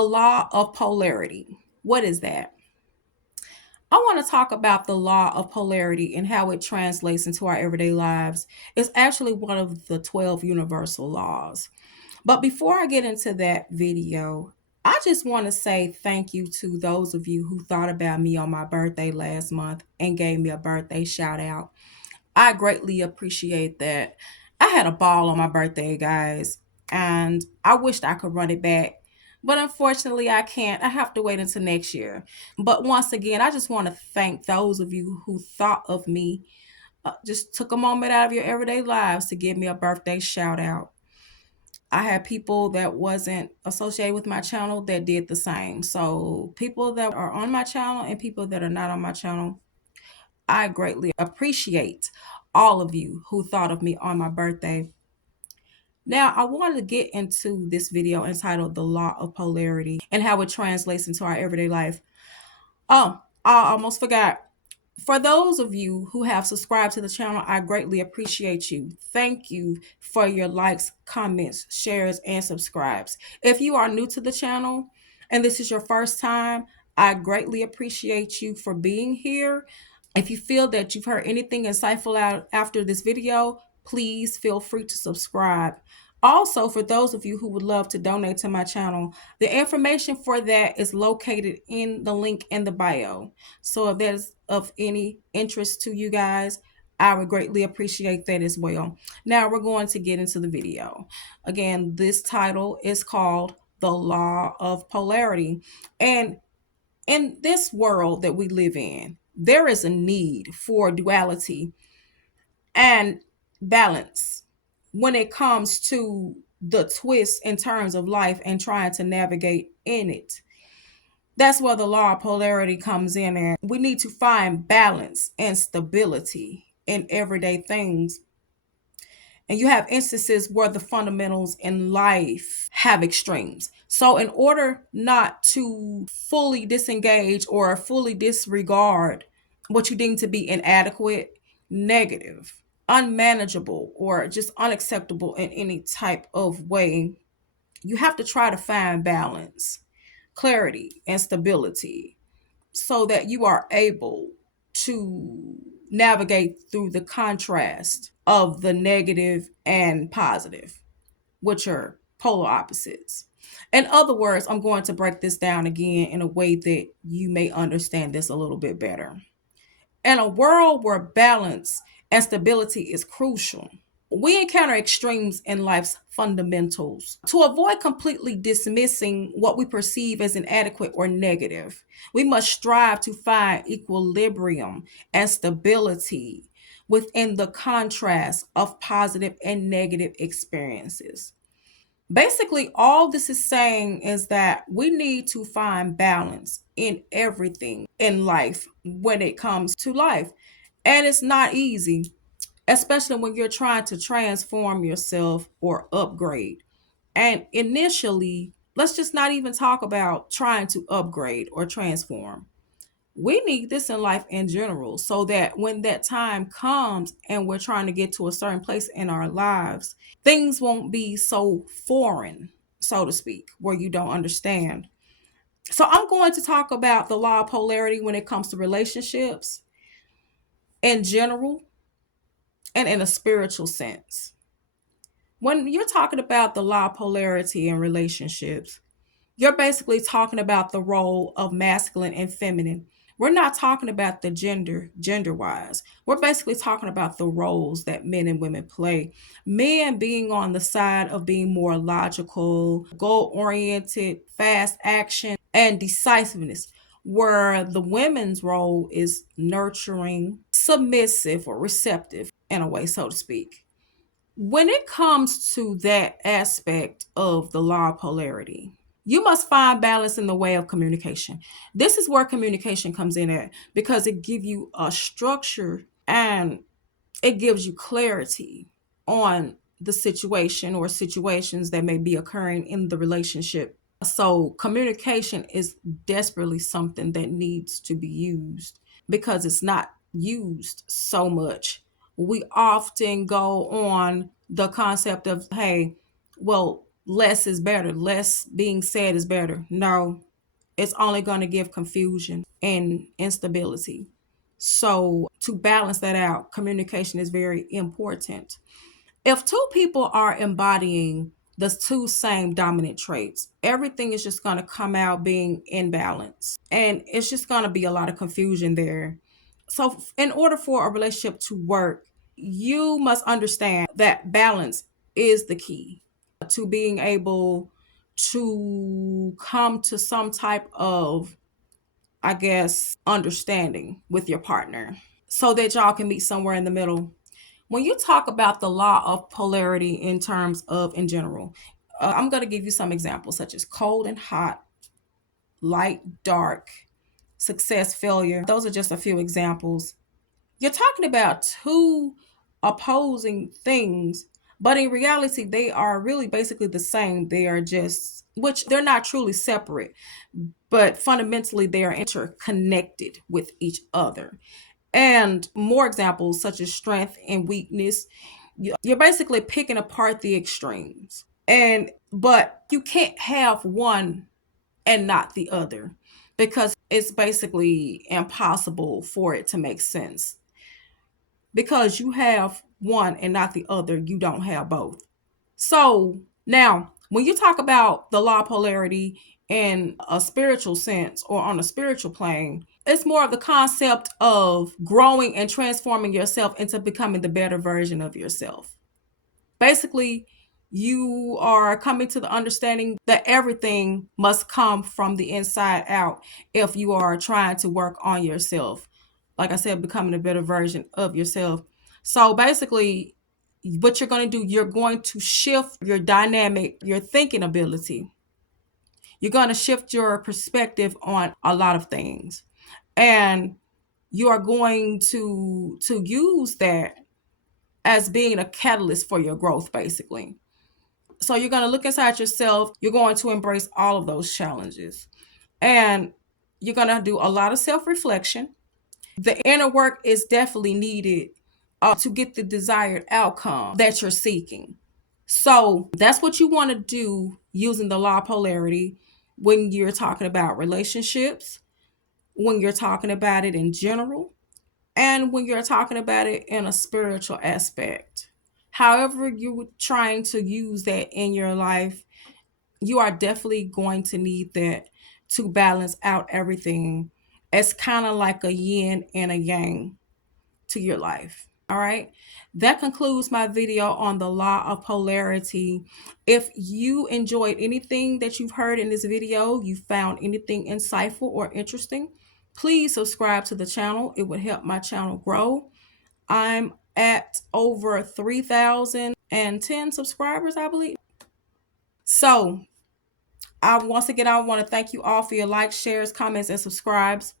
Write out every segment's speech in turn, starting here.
The law of polarity. What is that? I want to talk about the law of polarity and how it translates into our everyday lives. It's actually one of the 12 universal laws. But before I get into that video, I just want to say thank you to those of you who thought about me on my birthday last month and gave me a birthday shout out. I greatly appreciate that. I had a ball on my birthday, guys, and I wished I could run it back. But unfortunately, I can't. I have to wait until next year. But once again, I just want to thank those of you who thought of me, just took a moment out of your everyday lives to give me a birthday shout out. I had people that wasn't associated with my channel that did the same. So, people that are on my channel and people that are not on my channel, I greatly appreciate all of you who thought of me on my birthday. Now, I want to get into this video entitled The Law of Polarity and how it translates into our everyday life. Oh, I almost forgot. For those of you who have subscribed to the channel, I greatly appreciate you. Thank you for your likes, comments, shares, and subscribes. If you are new to the channel and this is your first time, I greatly appreciate you for being here. If you feel that you've heard anything insightful out after this video, please feel free to subscribe. Also, for those of you who would love to donate to my channel, the information for that is located in the link in the bio. So if that is of any interest to you guys, I would greatly appreciate that as well. Now we're going to get into the video. Again, this title is called The Law of Polarity. And in this world that we live in, there is a need for duality and balance when it comes to the twists in terms of life and trying to navigate in it. That's where the law of polarity comes in, and we need to find balance and stability in everyday things. And you have instances where the fundamentals in life have extremes. So, in order not to fully disengage or fully disregard what you deem to be inadequate, negative, unmanageable, or just unacceptable in any type of way, you have to try to find balance, clarity, and stability so that you are able to navigate through the contrast of the negative and positive, which are polar opposites. In other words, I'm going to break this down again in a way that you may understand this a little bit better. In a world where balance and stability is crucial, we encounter extremes in life's fundamentals. To avoid completely dismissing what we perceive as inadequate or negative, we must strive to find equilibrium and stability within the contrast of positive and negative experiences. Basically, all this is saying is that we need to find balance in everything in life when it comes to life. And it's not easy, especially when you're trying to transform yourself or upgrade. And initially, let's just not even talk about trying to upgrade or transform. We need this in life in general so that when that time comes and we're trying to get to a certain place in our lives, things won't be so foreign, so to speak, where you don't understand. So, I'm going to talk about the law of polarity when it comes to relationships in general and in a spiritual sense. When you're talking about the law of polarity in relationships, you're basically talking about the role of masculine and feminine. We're not talking about the gender wise. We're basically talking about the roles that men and women play. Men being on the side of being more logical, goal oriented, fast action, and decisiveness, where the women's role is nurturing, submissive, or receptive in a way, so to speak. When it comes to that aspect of the law of polarity, you must find balance in the way of communication. This is where communication comes in at because it gives you a structure and it gives you clarity on the situation or situations that may be occurring in the relationship. So, communication is desperately something that needs to be used because it's not used so much. We often go on the concept of, hey, well, less is better, less being said is better. No, it's only going to give confusion and instability. So, to balance that out, communication is very important. If two people are embodying the two same dominant traits, everything is just going to come out being in balance. And it's just going to be a lot of confusion there. So, in order for a relationship to work, you must understand that balance is the key to being able to come to some type of, I guess, understanding with your partner so that y'all can meet somewhere in the middle. When you talk about the law of polarity in terms of in general, I'm going to give you some examples such as cold and hot, light, dark, success, failure. Those are just a few examples. You're talking about two opposing things, but in reality, they are really basically the same. They are just, which they're not truly separate, but fundamentally, they are interconnected with each other. And more examples such as strength and weakness. You're basically picking apart the extremes. But you can't have one and not the other because it's basically impossible for it to make sense. Because you have one and not the other, you don't have both. So now, when you talk about the law of polarity in a spiritual sense or on a spiritual plane, it's more of the concept of growing and transforming yourself into becoming the better version of yourself. Basically, you are coming to the understanding that everything must come from the inside out if you are trying to work on yourself. Like I said, becoming a better version of yourself. So basically, what you're going to do, you're going to shift your dynamic, your thinking ability. You're going to shift your perspective on a lot of things. And you are going to use that as being a catalyst for your growth, basically. So you're going to look inside yourself. You're going to embrace all of those challenges. And you're going to do a lot of self-reflection. The inner work is definitely needed to get the desired outcome that you're seeking. So that's what you want to do using the law of polarity when you're talking about relationships, when you're talking about it in general, and when you're talking about it in a spiritual aspect. However, you're trying to use that in your life, you are definitely going to need that to balance out everything. It's kind of like a yin and a yang to your life. All right. That concludes my video on the law of polarity. If you enjoyed anything that you've heard in this video, you found anything insightful or interesting, please subscribe to the channel. It would help my channel grow. I'm at over 3,010 subscribers, I believe. So once again, I want to thank you all for your likes, shares, comments, and subscribes.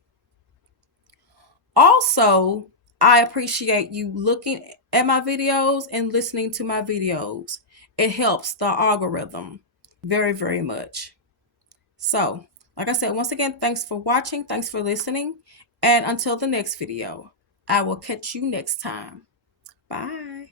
Also, I appreciate you looking at my videos and listening to my videos. It helps the algorithm very, very much. So, like I said, once again, thanks for watching. Thanks for listening. And until the next video, I will catch you next time. Bye.